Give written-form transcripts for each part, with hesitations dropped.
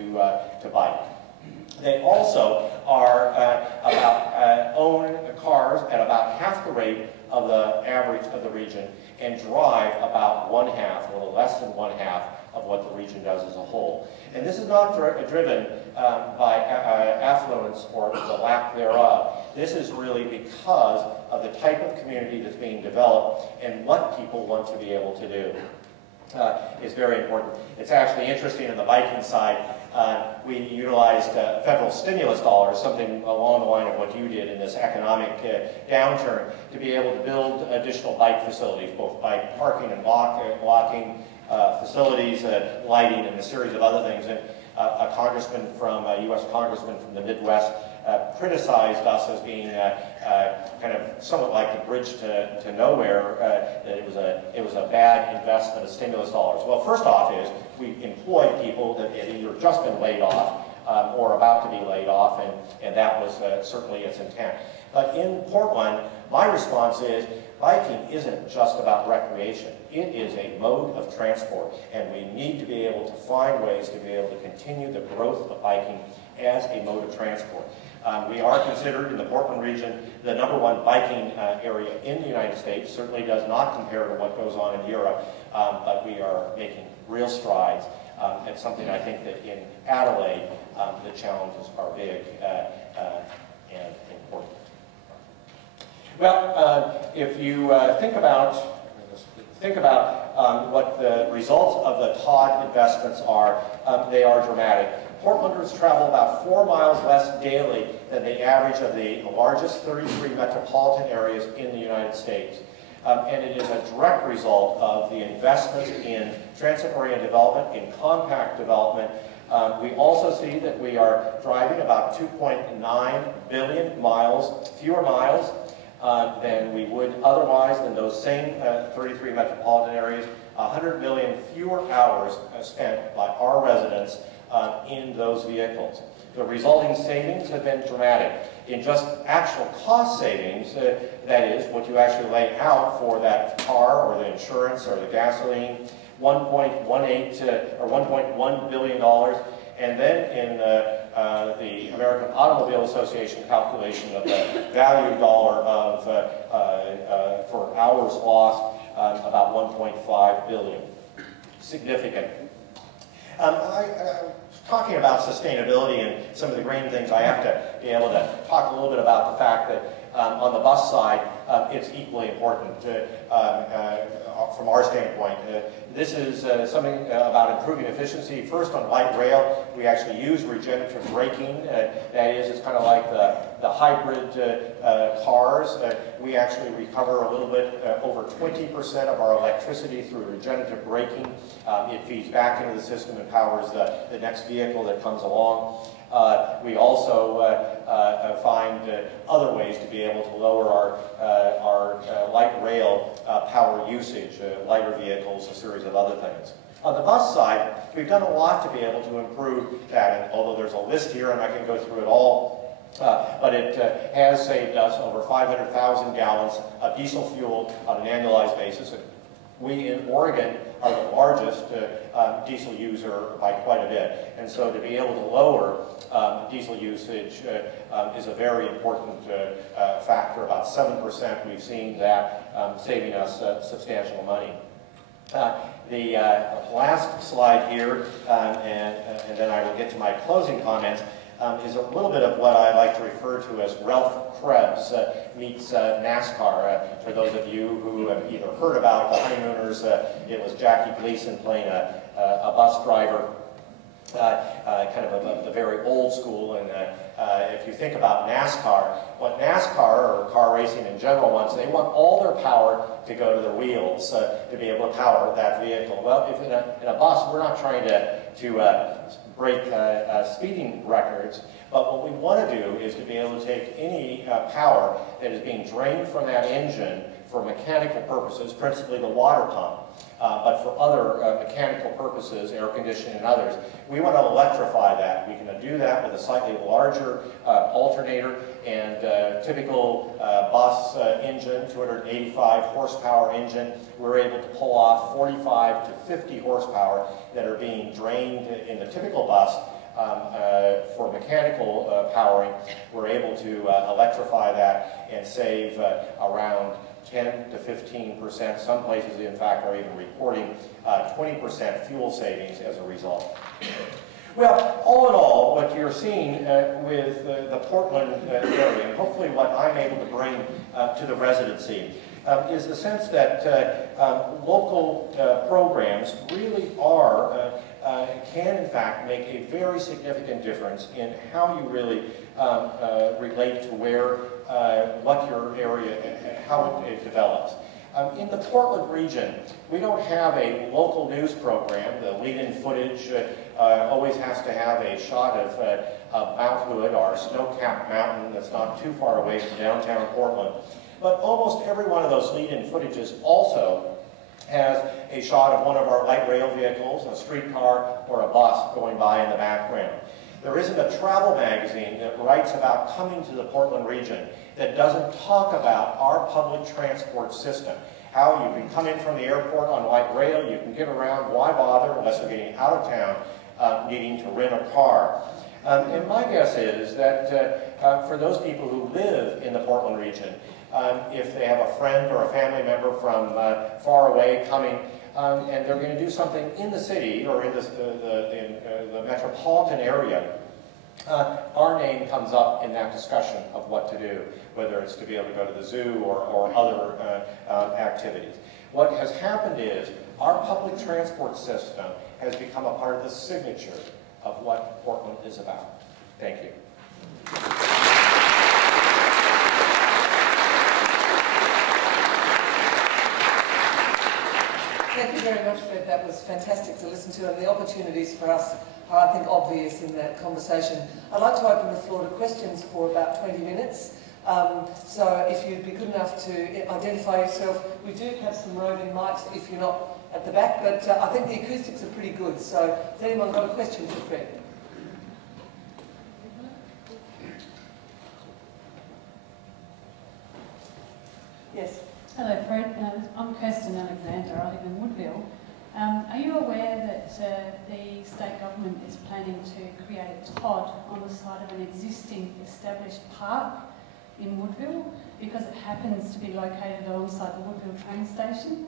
to bike. They also are own cars at about half the rate of the average of the region and drive about a little less than one half of what the region does as a whole. And this is not driven by affluence or the lack thereof. This is really because of the type of community that's being developed and what people want to be able to do. Is very important. It's actually interesting on the biking side. We utilized federal stimulus dollars, something along the line of what you did in this economic downturn, to be able to build additional bike facilities, both bike parking and walking facilities, lighting, and a series of other things. And a congressman from, a U.S. congressman from the Midwest criticized us as being kind of somewhat like the bridge to nowhere, that it was a bad investment of stimulus dollars. Well, first off is we employed people that had either just been laid off or about to be laid off, and that was certainly its intent. But in Portland, my response is biking isn't just about recreation. It is a mode of transport, and we need to be able to find ways to be able to continue the growth of biking as a mode of transport. We are considered in the Portland region the #1 biking area in the United States. Certainly does not compare to what goes on in Europe, but we are making real strides. It's something I think that in Adelaide the challenges are big and important. Well, if you think about what the results of the TOD investments are, they are dramatic. Portlanders travel about 4 miles less daily than the average of the largest 33 metropolitan areas in the United States. And it is a direct result of the investments in transit-oriented development, in compact development. We also see that we are driving about 2.9 billion fewer miles than we would otherwise than those same 33 metropolitan areas. 100 million fewer hours spent by our residents in those vehicles. The resulting savings have been dramatic. In just actual cost savings, that is, what you actually lay out for that car or the insurance or the gasoline, $1.1 billion. And then in the American Automobile Association calculation of the value dollar of for hours lost, about 1.5 billion. Significant. Talking about sustainability and some of the green things, I have to be able to talk a little bit about the fact that on the bus side, it's equally important from our standpoint. This is something about improving efficiency. First, on light rail, we actually use regenerative braking. That is, it's kind of like the hybrid cars. We actually recover a little bit, over 20% of our electricity through regenerative braking. It feeds back into the system and powers the next vehicle that comes along. We also find other ways to be able to lower our light rail power usage, lighter vehicles, a series of other things. On the bus side, we've done a lot to be able to improve that, and although there's a list here and I can go through it all, but it has saved us over 500,000 gallons of diesel fuel on an annualized basis. We in Oregon are the largest diesel user by quite a bit, and so to be able to lower diesel usage is a very important factor. About 7% we've seen that saving us substantial money. The last slide here, and then I will get to my closing comments, is a little bit of what I like to refer to as Ralph Krebs meets NASCAR. For those of you who have either heard about The Honeymooners, it was Jackie Gleason playing a bus driver, kind of the very old school. And if you think about NASCAR, what NASCAR or car racing in general wants, they want all their power to go to the wheels to be able to power that vehicle. Well, if in a bus, we're not trying to break speeding records, but what we want to do is to be able to take any power that is being drained from that engine for mechanical purposes, principally the water pump, but for other mechanical purposes, air conditioning and others. We want to electrify that. We can do that with a slightly larger alternator, and typical bus engine, 285 horsepower engine, we're able to pull off 45 to 50 horsepower that are being drained in the typical bus for mechanical powering, we're able to electrify that and save around 10 to 15%. Some places, in fact, are even reporting 20% fuel savings as a result. Well, all in all, what you're seeing with the Portland area, and hopefully what I'm able to bring to the residency, is the sense that local programs really can in fact make a very significant difference in how you really relate to what your area and how it develops. In the Portland region, we don't have a local news program. The lead-in footage always has to have a shot of Mount Hood, our snow-capped mountain that's not too far away from downtown Portland. But almost every one of those lead-in footages also has a shot of one of our light rail vehicles, a streetcar, or a bus going by in the background. There isn't a travel magazine that writes about coming to the Portland region that doesn't talk about our public transport system. How you can come in from the airport on light rail, you can get around, why bother unless you're getting out of town needing to rent a car. And my guess is that for those people who live in the Portland region, if they have a friend or a family member from far away coming, and they're going to do something in the city or in the metropolitan area, our name comes up in that discussion of what to do, whether it's to be able to go to the zoo or other activities. What has happened is our public transport system has become a part of the signature of what Portland is about. Thank you. Thank you very much, Fred. That was fantastic to listen to, and the opportunities for us are, I think, obvious in that conversation. I'd like to open the floor to questions for about 20 minutes. So if you'd be good enough to identify yourself, we do have some roving mics if you're not at the back, but I think the acoustics are pretty good. So has anyone got a question for Fred? Yes. Hello, Fred. I'm Kirsten Alexander. I live in Woodville. Are you aware that the state government is planning to create a TOD on the side of an existing established park in Woodville because it happens to be located alongside the Woodville train station?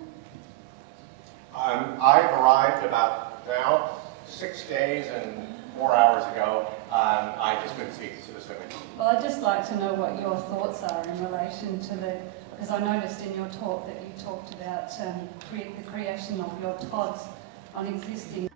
I've arrived about now 6 days and 4 hours ago. I just couldn't speak specifically. Well, I'd just like to know what your thoughts are in relation to because I noticed in your talk that you talked about the creation of your TODs on existing